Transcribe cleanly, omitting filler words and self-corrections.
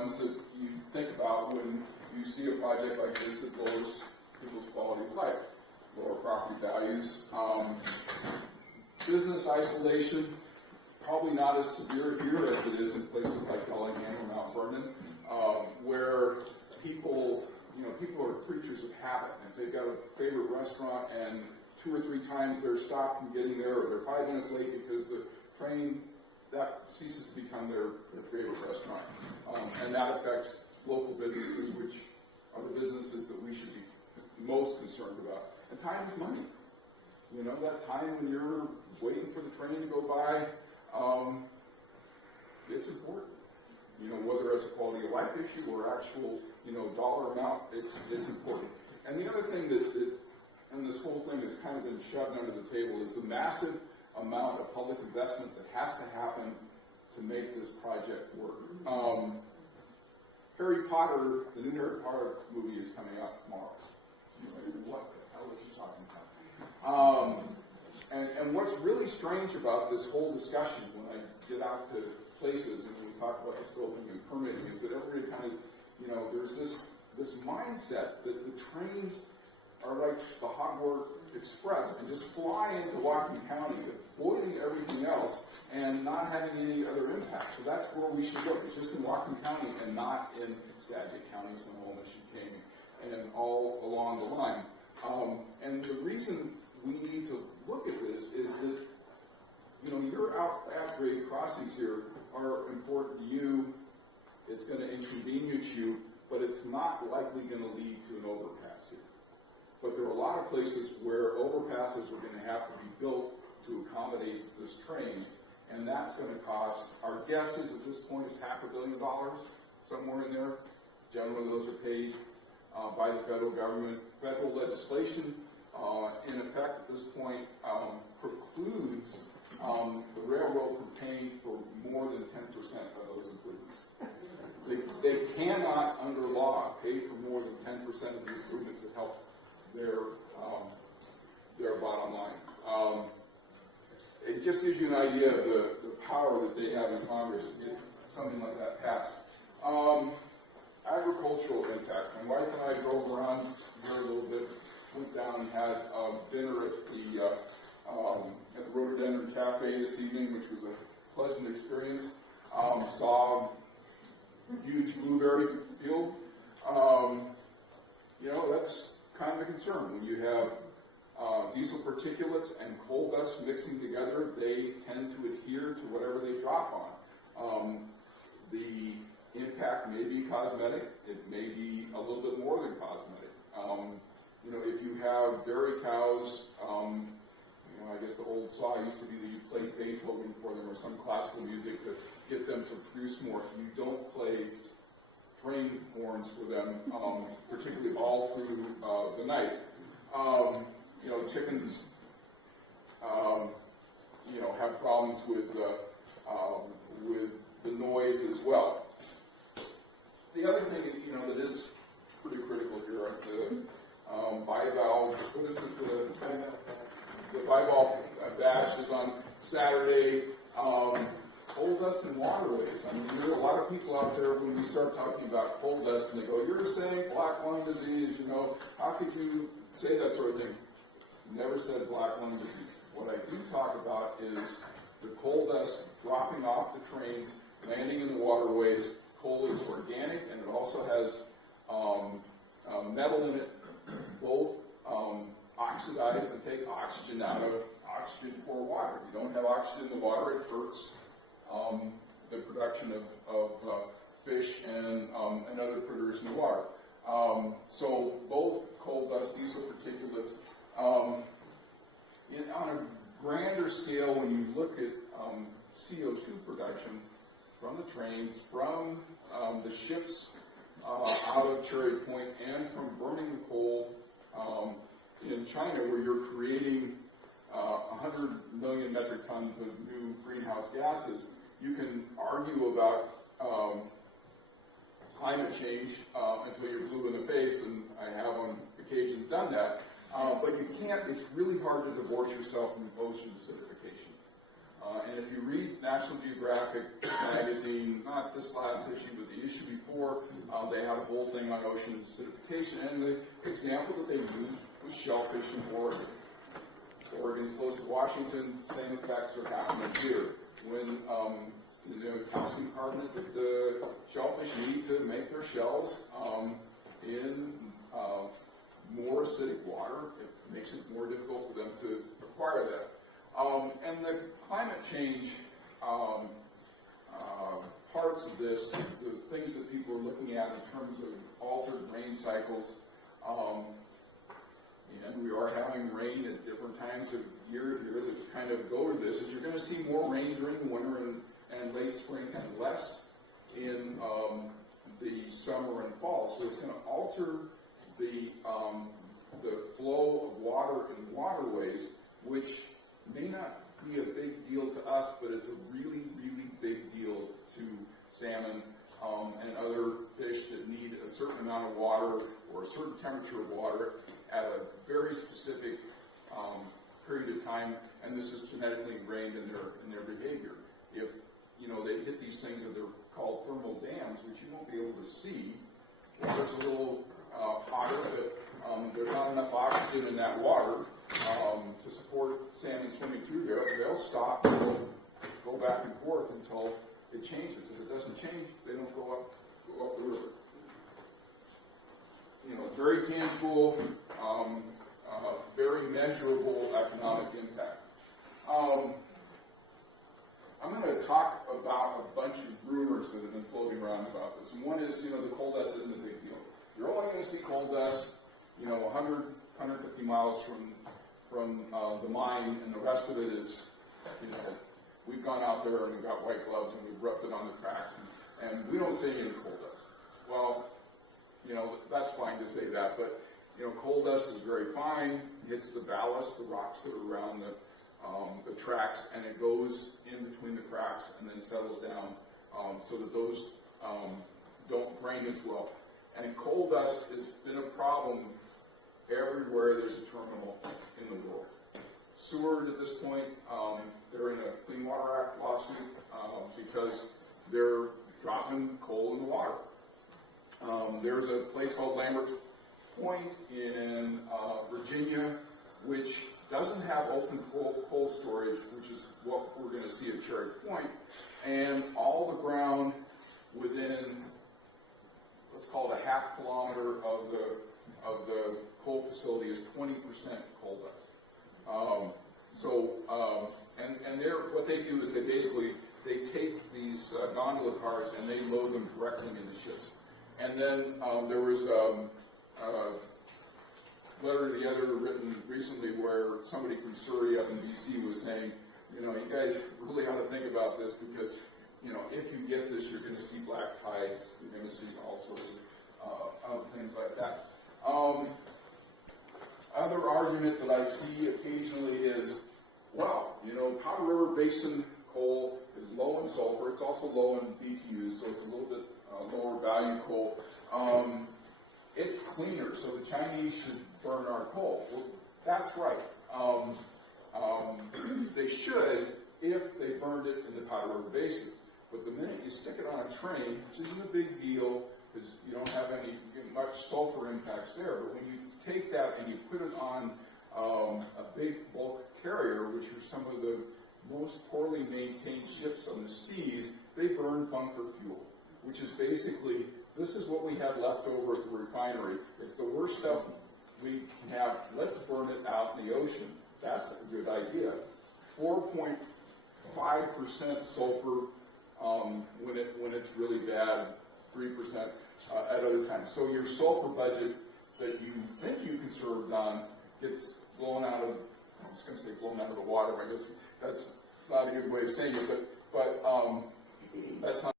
ones that you think about when you see a project like this that lowers people's quality of life, lower property values. Business isolation, probably not as severe here as it is in places like Bellingham or Mount Vernon, where people are creatures of habit. And if they've got a favorite restaurant and 2 or 3 times they're stopped from getting there, or they're 5 minutes late because the train, that ceases to become their favorite restaurant. And that affects local businesses, which are the businesses that we should be most concerned about. And time is money. You know, that time when you're waiting for the train to go by, it's important. You know, whether it's a quality of life issue or actual, dollar amount, it's important. And the other thing and this whole thing has kind of been shoved under the table, is the massive amount of public investment that has to happen to make this project work. Harry Potter, the new Harry Potter movie is coming out tomorrow. What the hell is he talking about? And what's really strange about this whole discussion when I get out to places and we talk about the scoping and permitting is that everybody kind of, there's this mindset that the trains are like the Hogwarts Express and just fly into Whatcom County, avoiding everything else and not having any other impact. So that's where we should look. It's just in Whatcom County and not in Skagit County, Sonoma, Chicane, and all along the line. And the reason we need to look at this is that, your at-grade crossings here are important to you. It's going to inconvenience you, but it's not likely going to lead to an overpass here. But there are a lot of places where overpasses are going to have to be built to accommodate this train, and that's going to cost, our guess is at this point is $500 million, somewhere in there. Generally, those are paid by the federal government. Federal legislation, in effect at this point, precludes the railroad from paying for more than 10% of those improvements. They cannot, under law, pay for more than 10% of the improvements that help their bottom line. It just gives you an idea of the power that they have in Congress to get something like that passed. Agricultural impacts. My wife and I drove around here a little bit, went down and had dinner at the Rhododendron Cafe this evening, which was a pleasant experience. Saw a huge blueberry field. That's kind of a concern. When you have diesel particulates and coal dust mixing together, they tend to adhere to whatever they drop on. The impact may be cosmetic. It may be a little bit more than cosmetic. If you have dairy cows, I guess the old saw used to be that you played Beethoven for them or some classical music to get them to produce more. You don't play train horns for them, particularly all through the night. Chickens, have problems with the noise as well. The other thing, that is pretty critical here, the bivalve. What is it? The bivalve bash is on Saturday. Coal dust and waterways. There are a lot of people out there when we start talking about coal dust, and they go, "You're saying black lung disease, how could you say that sort of thing?" Never said black lung disease. What I do talk about is the coal dust dropping off the trains, landing in the waterways. Coal is organic, and it also has metal in it, both oxidize and take oxygen out of oxygen-poor water. If you don't have oxygen in the water, it hurts the production of fish and other critters in the water. So both coal dust, diesel particulates. On a grander scale, when you look at CO2 production from the trains, from the ships out of Cherry Point, and from burning the coal in China, where you're creating 100 million metric tons of new greenhouse gases, you can argue about climate change until you're blue in the face, and I have on occasion done that. But you can't, it's really hard to divorce yourself from ocean acidification. And if you read National Geographic magazine, not this last issue, but the issue before, they had a whole thing on ocean acidification. And the example that they used was shellfish in Oregon. Oregon's close to Washington, same effects are happening here. When calcium carbonate that the shellfish need to make their shells in more acidic water, it makes it more difficult for them to acquire that. And the climate change parts of this, the things that people are looking at in terms of altered rain cycles, and we are having rain at different times of year here that kind of go to this, is you're going to see more rain during the winter and late spring and less in the summer and fall. So it's going to alter the flow of water in waterways, which may not be a big deal to us, but it's a really, really big deal to salmon and other fish that need a certain amount of water or a certain temperature of water at a very specific period of time, and this is genetically ingrained in their behavior. If they hit these things that are called thermal dams, which you won't be able to see, water's a little hotter, but there's not enough oxygen in that water to support salmon swimming through there. They'll stop and go back and forth until it changes. If it doesn't change, they don't go up the river. Very tangible, very measurable economic impact. I'm going to talk about a bunch of rumors that have been floating around about this. And one is, the coal dust isn't a big deal. You're only going to see coal dust, 100, 150 miles from the mine, and the rest of it is, we've gone out there and we've got white gloves and we've rubbed it on the tracks, and we don't see any coal dust. Well, that's fine to say that, but, coal dust is very fine, hits the ballast, the rocks that are around the tracks, and it goes in between the cracks and then settles down so that those don't drain as well. And coal dust has been a problem everywhere there's a terminal in the world. Seward at this point, they're in a Clean Water Act lawsuit because they're dropping coal in the water. There's a place called Lambert's Point in Virginia, which doesn't have open coal storage, which is what we're going to see at Cherry Point, and all the ground within, let's call it a half kilometer of the coal facility is 20% coal dust. And what they do is they take these gondola cars and they load them directly into ships. And then there was a letter to the editor written recently where somebody from Surrey up in BC was saying, you guys really ought to think about this because, if you get this, you're going to see black tides, you're going to see all sorts of other things like that. Other argument that I see occasionally is, well, Powder River Basin coal is low in sulfur. It's also low in BTUs, so it's a little bit lower value coal. It's cleaner, so the Chinese should burn our coal. Well, that's right. They should if they burned it in the Powder River Basin. But the minute you stick it on a train, which isn't a big deal because you don't have much sulfur impacts there, but when you take that and you put it on a big bulk carrier, which are some of the most poorly maintained ships on the seas, they burn bunker fuel, which is basically, this is what we have left over at the refinery. It's the worst stuff we can have. Let's burn it out in the ocean. That's a good idea. 4.5% sulfur when it's really bad, 3% at other times. So your sulfur budget that you think you conserved on gets blown out of, I was going to say blown out of the water, but I guess that's not a good way of saying it, but that's not